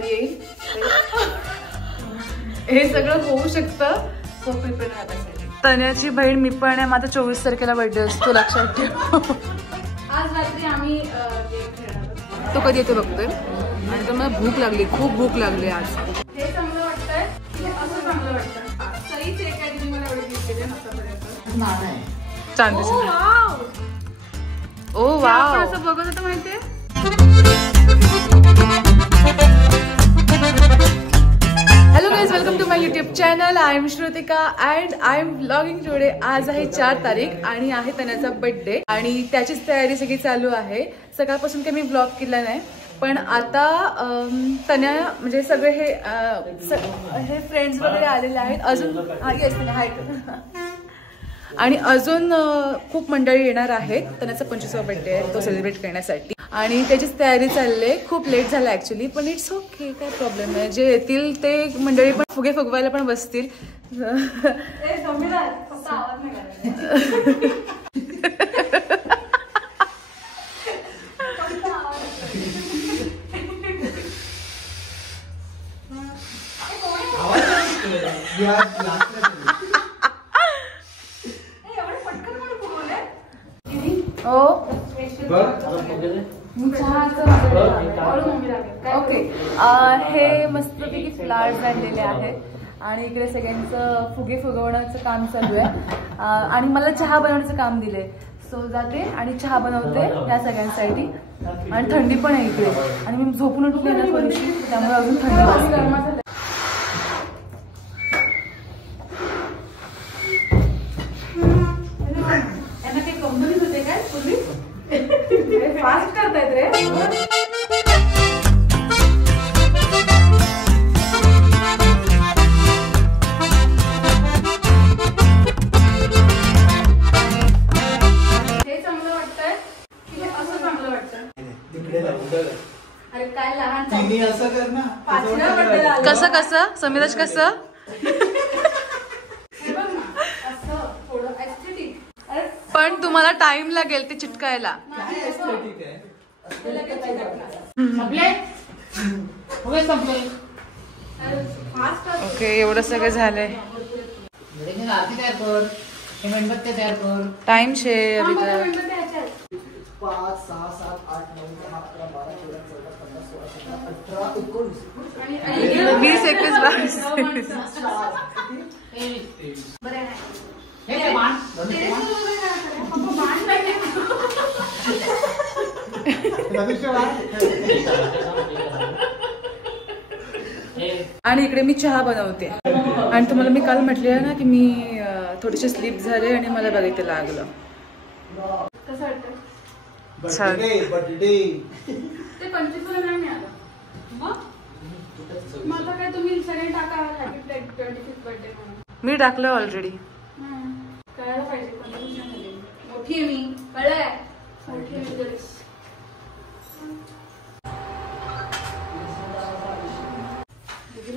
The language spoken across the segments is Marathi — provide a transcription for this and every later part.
येईल हे सगळं होऊ शकतं. सो प्रिपेअर राहण्यासाठी. तन्याची बहीण मी पण आहे. माझा 24 तारखेला बर्थडे असतो, लक्षात ठेव. आज रात्री आम्ही गेम खेळणार. तो कधी येतो बघतोय. आणि तर मला भूक लागली, खूप भूक लागली आज. हे चांगलं वाटतंय, असं चांगलं वाटतं. सहीच एक आहे तुम्ही मला एवढे गिफ्ट दिले आतापर्यंत. चांदीचं. ओ वाव, असं बघत होतं माहितीये. Hello guys, welcome to my YouTube channel. I am Shrutika and I am vlogging today. आज आहे 4 तारीख आणि आहे तन्याचा बर्थडे आणि त्याचीच तयारी सगळी चालू आहे. सकाळपासून काही मी व्लॉग केला नाही, पण आता तन्या म्हणजे सगळे हे फ्रेंड्स वगैरे आलेले आहेत. अजून येस हाय आणि अजून खूप मंडळी येणार आहेत. तन्याचा 25वा बर्थडे आहे, तो सेलिब्रेट करण्यासाठी आणि त्याचीच तयारी चालली आहे. खूप लेट झाला ॲक्च्युली, पण इट्स ओके, काय प्रॉब्लेम नाही. जे येतील ते मंडळी पण फुगे फुगवायला पण बसतील. ओके, हे मस्तपैकी फ्लावर्स आणलेले आहेत आणि इकडे सगळ्यांचं फुगे फुगवण्याचं काम चालू आहे. आणि मला चहा बनवण्याचं काम दिलंय. सो जाते आणि चहा बनवते या सगळ्यांसाठी. आणि थंडी पण आहे इकडे आणि मी झोपून उठले ना थोडीशी, त्यामुळे अजून थंडी वाजते. फास्ट करतायत रे. हे चांगलं वाटतंय की असं चांगलं वाटतं. अरे काय लहान असं कर ना. कसं कसं समीराज कसं पण तुम्हाला टाइम लागेल ते चिटकायला. ओके, एवढं सगळं झालंय. टाइम शे अभी तक 5, 6, 7, 8, 9, 10, 11, 12, 13, 14, 15, 16, 17, 18, 19, 20, 21, 22. आणि इकडे मी चहा बनवते. आणि तुम्हाला मी काल म्हटलेलं ना की मी थोडीशी स्लीप झाले आणि मला बघायला लागलं. कसं वाटतं? ते 25 ला नाही मिळालं. मग आता काय तुम्ही सगळे टाका 25th बर्थडे म्हणून. मी टाकलं ऑलरेडी. कळायला पाहिजे. मोठी आहे मी, कळलंय. मोठी आहे मी.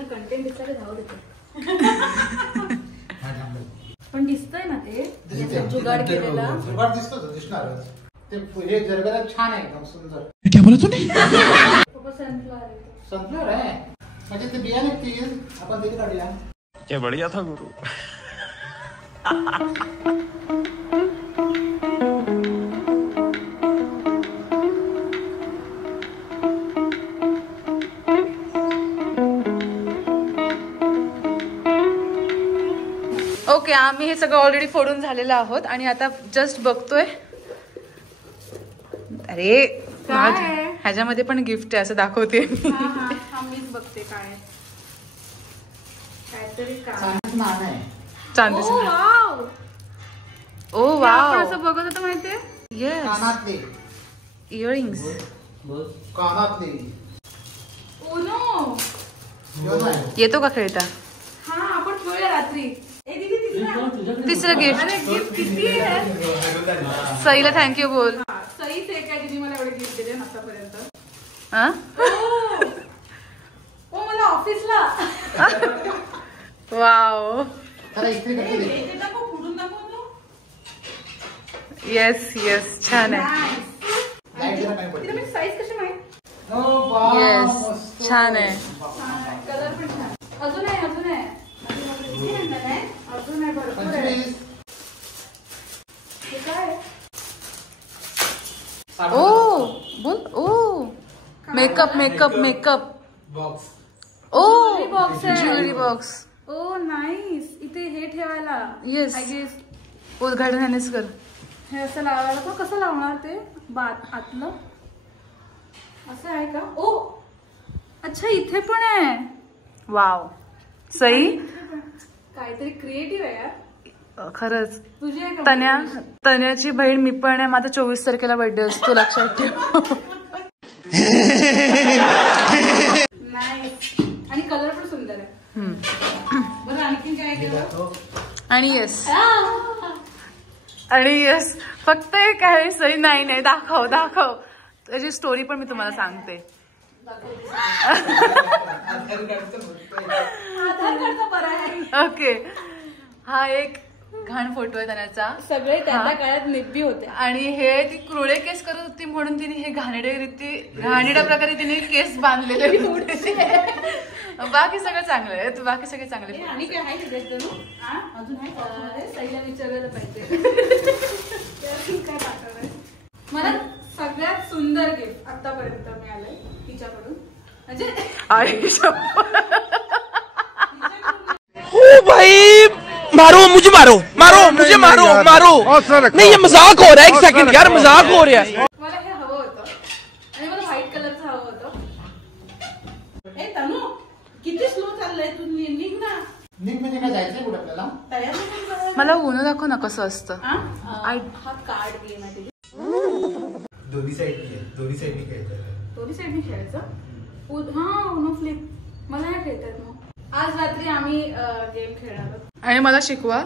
कंटेंट दिसायला धाव देते. पण दिसतंय ना ते जुगाड केलेला. जुगाड दिसतो, दिसणार. ते हे जरगरा छान आहे, एकदम सुंदर. क्या बोला तूने? सनफ्लॉवर आहे म्हणजे ते बिया निघतील. आपण ते काढूया. क्या बढ़िया था गुरु. ओके, आम्ही हे सगळं ऑलरेडी फोडून झालेलं आहोत आणि आता जस्ट बघतोय. अरे ह्याच्यामध्ये पण गिफ्ट आहे असं दाखवते. मीच बघते काय काहीतरी चांदीचं. ओ वाव, असं बघत होतं माहितीये. Yes, earrings. येतो का खेळता? हा, आपण खेळूया रात्री. तिसरं गिफ्ट. सईला थँक्यू बोल. सईच एक आहे तिने मला एवढे गिफ्ट दिले आतापर्यंत. मला ऑफिसला. वाव, येस येस, छान आहे. साईज कशी माहिती? येस, छान आहे. कलर पण छान. अजून आहे अजून आहे अजून आहे भरपूर आहे. हे काय ओ बोल. ओ मेकअप मेकअप मेकअप बॉक्स. ओ Jewelry box आहे. Jewellery box. ओ नाईस. इथे हे ठेवायला. Yes. आय गेस उद्घाटन ह्यानेच कर. हे असं लावायला पण कसं लावणार ते आतलं असं आहे का. ओ अच्छा इथे पण आहे. वाव सई. काहीतरी क्रिएटिव्ह आहे यार. खरंच. तुझी आहे का? तन्याची बहीण मी पण आहे. माझा 24 तारखेला बर्थडे असतो लक्षात ठेव. नाईस. आणि कलर पण सुंदर आहे. बरं आणखी काय केलं. आणि येस फक्त एक आहे सई. नाही दाखव त्याची स्टोरी पण मी तुम्हाला सांगते. ओके. हा एक घाण फोटो आहे त्याचा. सगळे त्या काळात निब्बी होते. आणि हे ती क्रुळे केस करत होती म्हणून तिने हे घाणेड्या प्रकारे तिने केस बांधलेले. बाकी सगळं चांगलं आहे. बाकी सगळे चांगले. आणि काय आहे तिथे अजून आहे. सईला विचारायला पाहिजे. काय पाठवलंय. मला सगळ्यात सुंदर गिफ्ट आतापर्यंत मिळालंय तिच्याकडून. म्हणजे ओ भाई मारो मुझे मुझे मारो नहीं ये मजाक हो रहा है. एक सेकंड यार मजाक हो रहा है. मला हे हवं होतं आणि मला व्हाईट कलरचं हवं होतं. ए तनू किती स्लो चाललंय तू. निघ ना. निघ म्हणजे काय जायचंय कुठे आपल्याला. तयार मला ऊन दाखव ना कसं असतं. हा कार्ड गेम आहे. दोन्ही साईडनी खेळतात. दोन्ही साईडनी खेळायचं. हा उनो फ्लिप. मला नाही खेळतात. मग आज रात्री आम्ही गेम खेळणार आहोत. आणि मला शिकवा.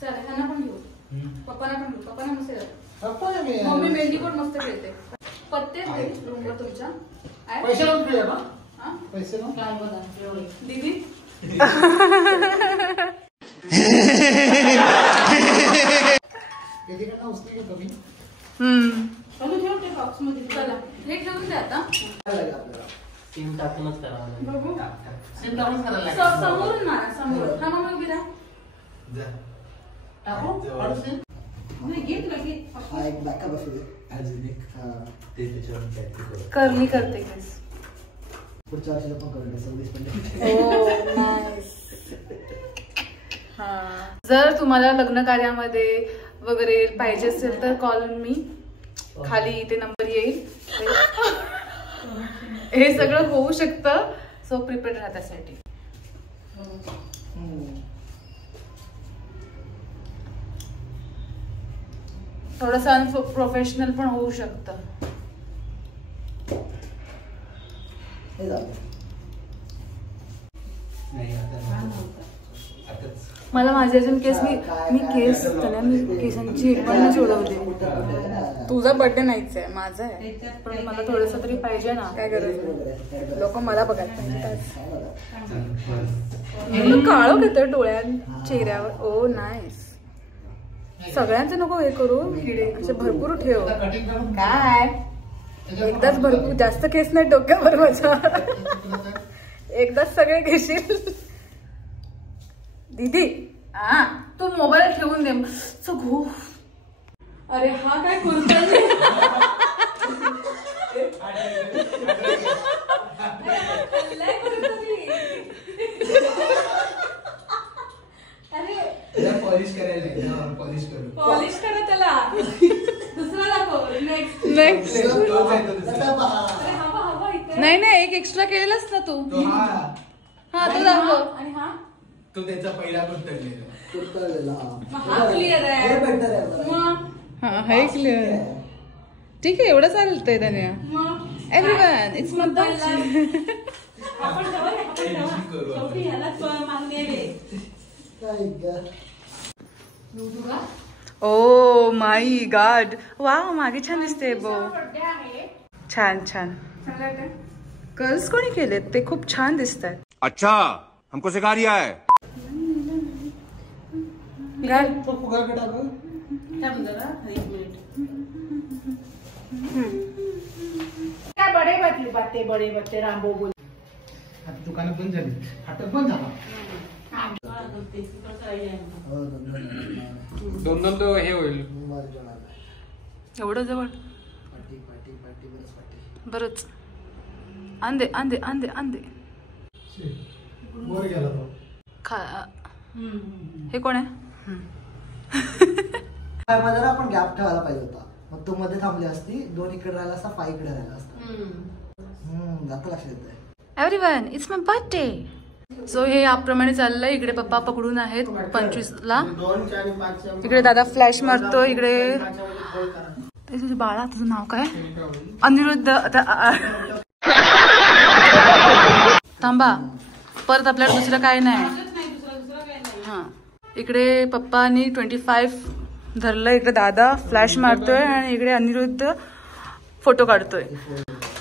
चला ह्यांना पण घेऊ. पप्पांना पण घेऊ. पप्पांना मस्त येतात. मम्मी मेंढीकोट मस्त खेळते. पत्ते रूमवर तुमच्या पैसे लावून खेळूया ना. पैसे दीदी ठेव ते बॉक्स मध्ये. चला हे ठेवून द्या आता. बघू समोरून मारा. समोरून हा मग उभी राहा. कर्ली करते केस. जर तुम्हाला लग्न कार्यामध्ये वगैरे पाहिजे असेल तर कॉल मी. खाली इथे नंबर येईल. हे सगळं होऊ शकतं. सो प्रिपेअर्ड राहा त्यासाठी. थोडंसं अनप्रोफेशनल पण होऊ शकतं. मला माझे अजून केस मी केस त्याला मी केसांची एक पण सोडवते. तुझा बर्थडे नाहीच आहे. माझा आहे. पण मला थोडस तरी पाहिजे ना. काय गरज. लोक मला बघायला काळो घेतोय डोळ्यात चेहऱ्यावर. ओ नाईस. सगळ्यांचं नको हे करू. किडे असे भरपूर ठेव. काय एकदाच भरपूर जास्त केस नाही डोक्यावर माझ्या. एकदाच सगळे घेशील. दीदी तू मोबाईल ठेवून दे. घो. अरे हा काय कुर्ता. पॉलिश करा त्याला. दुसरा दाखव. नेक्स्ट नाही एक एक्स्ट्रा केलेलाच ना तू. हा तो दाखव. आणि हा तो त्याचा पहिला कुर्तलेला. हा क्लिअर आहे. हा हे क्लिअर आहे. ठीक आहे एवढं चालतंय त्याने. Everyone it's not oh my God. Wow मागे छान दिसते. बो छान छान. कर्ल्स कोणी केलेत ते खूप छान दिसत आहेत. अच्छा हमको सिखा रिया है. घाल. काय बडे बडे रामबो बोल. आता दुकानं बंद झाली, हॉटेल बंद झाला. दोन तो हे होईल. एवढं जवळ बरंच. आंदे आंदे आंदे आंदे वर गेला तो. हे कोण आहे? जरा आपण गॅप ठेवायला पाहिजे होता. मग तो मध्ये थांबली असती, 2 इकडे राहिला असता, 5 इकडे राहिला असता. जातं लक्षात येत आहे. Everyone, it's my birthday. So हे याप्रमाणे चाललंय. इकडे पप्पा पकडून आहेत 25ला. इकडे दादा फ्लॅश मारतो. इकडे तुझं बाळा, तुझं नाव काय? अनिरुद्ध. थांबा, परत आपल्याला दुसरं काय नाही. हा, इकडे पप्पानी 25 धरलं. इकडे दादा फ्लॅश मारतोय आणि इकडे अनिरुद्ध फोटो काढतोय.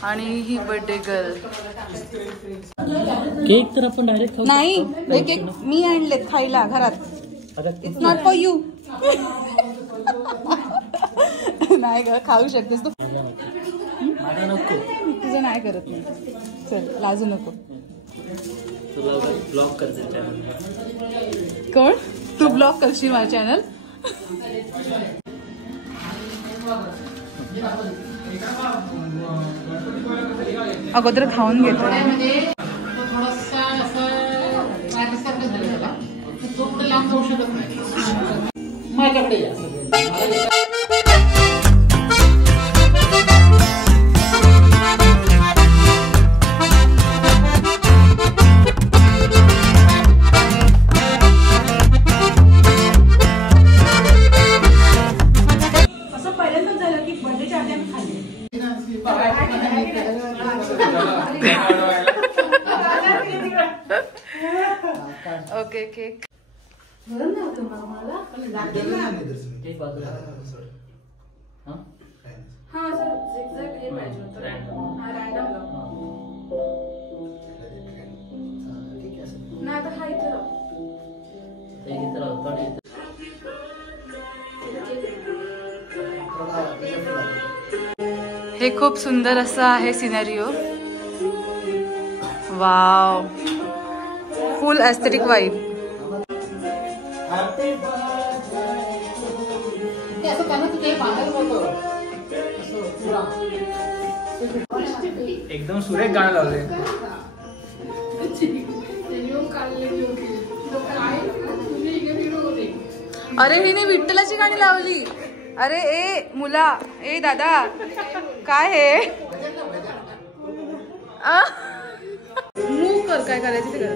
आणि ही बर्थडे गर्ल. केक तर आपण डायरेक्ट नाही, हे केक मी आणले खायला घरात. It's not for you. नाही ग, खाऊ शकतेस तू. तुझं नाही करत मी. चल, लाजू नको. ब्लॉक करते चॅनल. कोण? तू ब्लॉक करशील माझं चॅनल? अगोदर खाऊन घेतो. थोडासा असं झालेला, तो पुढे लांब जाऊ शकत नाही. माझ्याकडे या. Okay, cake. हे खूप सुंदर असं आहे सिनेरिओ. वाव, फुल एस्थेटिक वाइब. एकदम सुरेख गाणं लावले. अरे हिने विठ्ठलाची गाणी लावली. अरे ए मुला, ए दादा, काय हे? मूव कर, काय करायचं ते कर.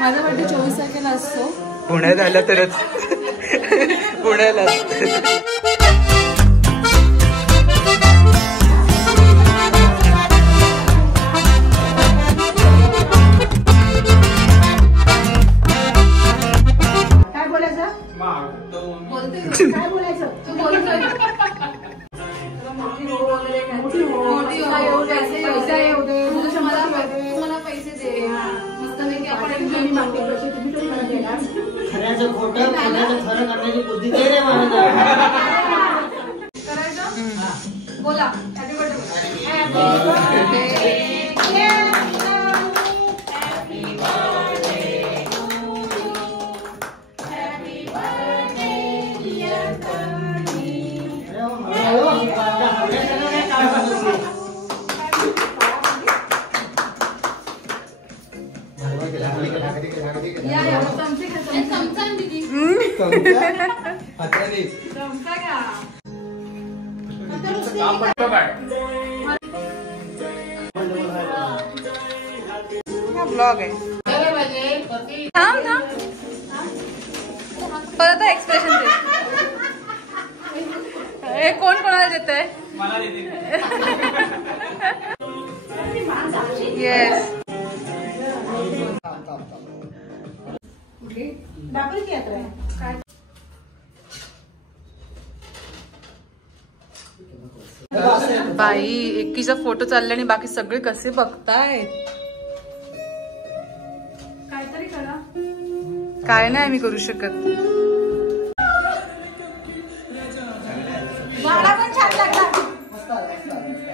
माझा बर्थडे 24 तारखेला असतो. पुण्यात आला तरच. पुण्याला काय बोलायचं? तू बोलतोय मला पैसे दे. मस्त खऱ्याचं खोटं, खऱ्याचं खरं करण्याची बुद्धी दे रे मला. करायचं. बोला हॅपी बर्थडे. ब्लॉग आहे. थांब थांब, परत एक्सप्रेशन दे. हे कोण कोणाला देत आहे? येस. बाई एकीचा फोटो चालला आणि बाकी सगळे कसे बघतायत. काहीतरी करा. काय नाही मी करू शकत. वाडा पण छान लागला. मस्त आला, मस्त आला, मस्त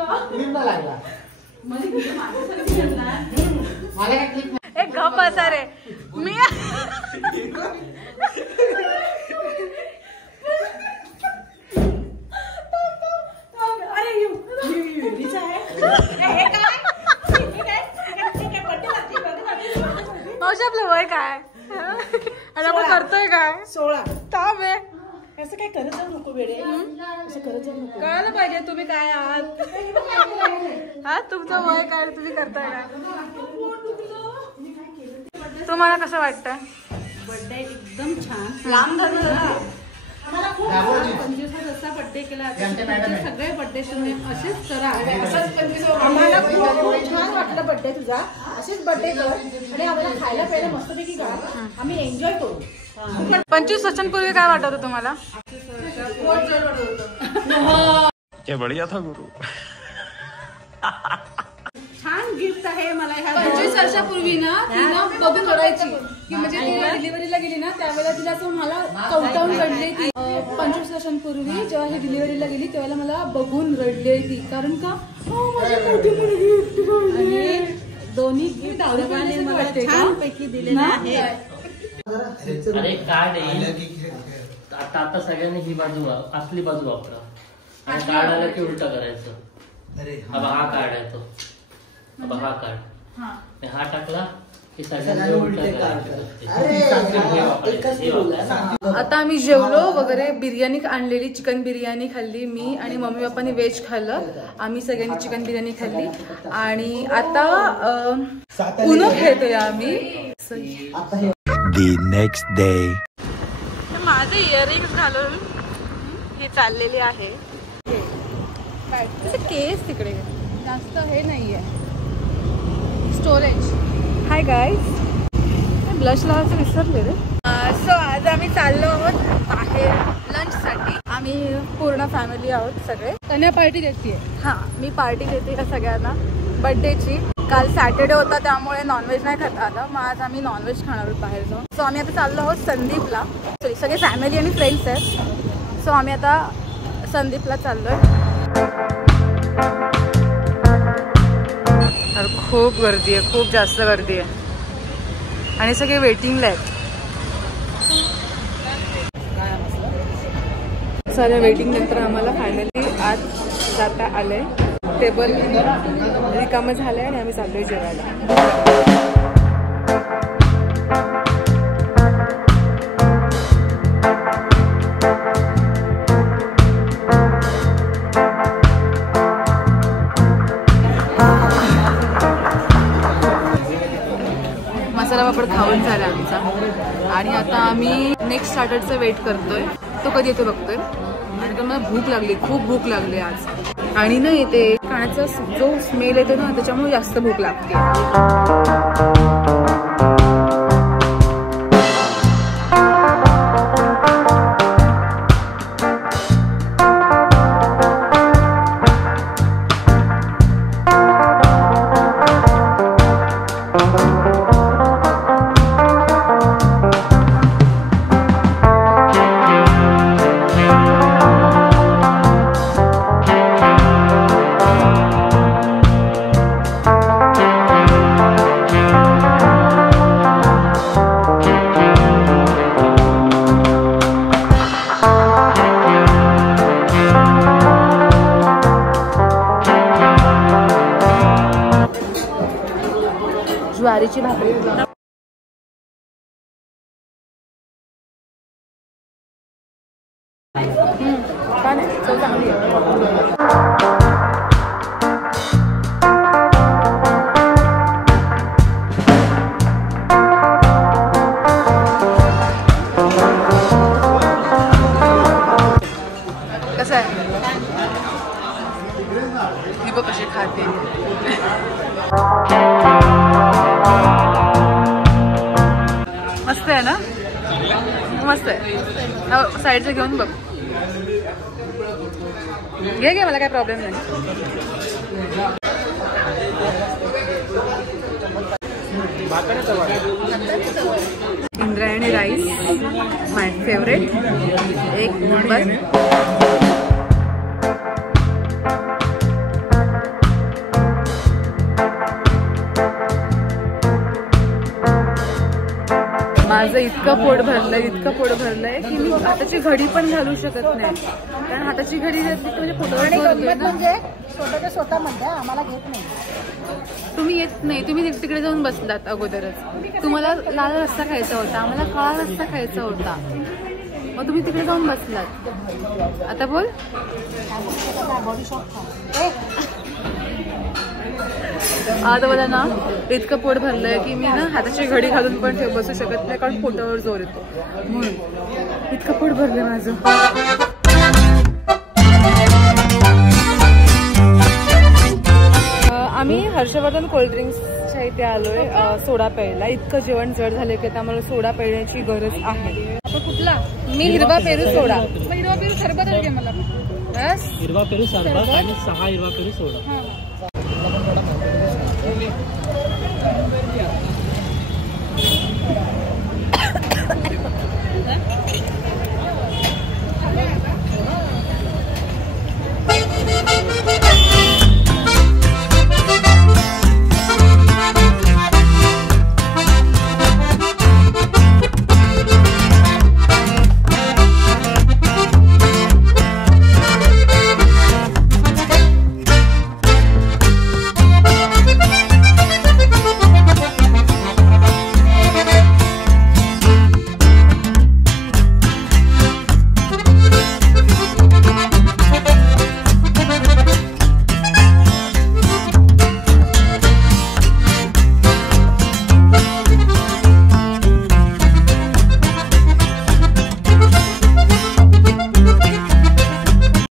आला. क्लिप नाही लागला. मला काय क्लिप नाही. एक गप असा रे मी. मावशी आपलं वय काय आणि आपण करतोय काय. 16. थांब आहे. असं काय करत जाऊ नको वेडे. असं करत जाऊ नको. कळायला पाहिजे तुम्ही काय आहात. हा तुमचं वय काय तुम्ही करताय काय. तुम्हाला कसं वाटतं. बर्थडे एकदम छान. लांब झालं. आम्हाला खूप 25 असा बर्थडे केला. सगळे बर्थडे तुम्ही असेच करा. आम्हाला खूप छान वाटलं बर्थडे तुझा. असेच बर्थडे कर आणि आम्हाला खायला प्यायला मस्तपैकी करा. आम्ही एन्जॉय करू. 25 वर्षांपूर्वी काय वाटत होतं तुम्हाला. क्या बढ़िया था गुरु. छान गिफ्ट आहे मला ह्या. 25 वर्षापूर्वी ना तिला बघून रडायची की म्हणजे ती डिलिव्हरीला गेली ना त्यावेळेला तिला असं मला कवटाळून रडली ती. 25 वर्षांपूर्वी जेव्हा ही डिलिव्हरीला गेली तेव्हा मला बघून रडली ती. कारण का माझी मोठी मुलगी. आणि दोन्ही गिफ्ट मला छान पैकी दिले आहे. अरे कार्ड येईल आता सगळ्यांनी ही बाजू असली बाजू वापरा आणि कार्ड आलं की उलट करायचं. हा कार्ड आहे तो. हा कार्ड हा टाकला की सगळ्यांनी उलट करायचं. आता आम्ही जेवलो वगैरे. बिर्याणी आणलेली चिकन बिर्याणी खाल्ली मी आणि मम्मी पप्पानी व्हेज खाल्लं. आम्ही सगळ्यांनी चिकन बिर्याणी खाल्ली आणि आता उनो खेळतोय आम्ही. The next day. माझे इयरिंग्स घालून ही चाललेली आहे. केस तिकडे जास्त हे नाहीये स्टोरेज. Hi guys. ब्लश लावायचं विसरले रे. सो आज आम्ही चाललो आहोत बाहेर लंचसाठी. आम्ही पूर्ण फॅमिली आहोत सगळे. तन्या पार्टी देते. हां मी पार्टी देते या सगळ्यांना बर्थडेची. काल सॅटर्डे होता त्यामुळे नॉनव्हेज नाही खाता आलं. मग आज आम्ही नॉनव्हेज खाणार आहोत बाहेर जाऊन. सो आम्ही आता चाललो आहोत संदीपला. सॉरी सगळे फॅमिली आणि फ्रेंड्स आहेत. सो आम्ही आता संदीपला चाललोय. तर खूप गर्दी आहे. खूप जास्त गर्दी आहे आणि सगळे वेटिंगला आहेत. साऱ्या वेटिंग नंतर आम्हाला फायनली आज जाता आलंय. टेबल रिकामं झालंय आणि आम्ही चाललोय जेवायला. मसाला पापड खाऊन झाला आमचा आणि आता आम्ही नेक्स्ट स्टार्टरचा वेट करतोय. तो कधी येतो बघतोय. आणि मला भूक लागली. खूप भूक लागली आज. आणि ना ते खाण्याचा जो स्मेल येतो ना त्याच्यामुळे जास्त भूक लागते. ज्वारीची भाकरी. छान आहे. चव चांगली आहे. कसं आहे. मी बघ कशी खाते. मस्त आहे ना. मस्त आहे. साईडचं घेऊन बघ. घे मला काय प्रॉब्लेम नाही. इंद्रायणी राईस माय फेवरेट, एक नंबर. माझं इतकं पोट भरलंय की मी हाताची घडी पण घालू शकत नाही, कारण हाताची घडी म्हणजे स्वतःच्या स्वतः म्हणते आम्हाला घेत नाही. तुम्ही येत नाही, तुम्ही तिकडे जाऊन बसलात अगोदरच. तुम्हाला लाल रस्सा खायचा होता, आम्हाला काळा रस्सा खायचा होता, मग तुम्ही तिकडे जाऊन बसलात. आता बोल. आता मला ना इतकं पोट भरलंय की मी ना हाताची घडी घालून पण बसू शकत नाही, कारण पोटावर जोर येतो म्हणून. इतकं पोट भरलंय माझं. आम्ही हर्षवर्धन कोल्ड्रिंक्सच्या इथे आलोय सोडा प्यायला. इतकं जेवण जड झालं की आता मला सोडा पिण्याची गरज आहे. आपण कुठला? मी हिरवा पेरू सोडा. हिरवा पेरू सरबत घे मला. बस हिरवा पेरू सरबत आणि 6 हिरवा पेरू सोडा.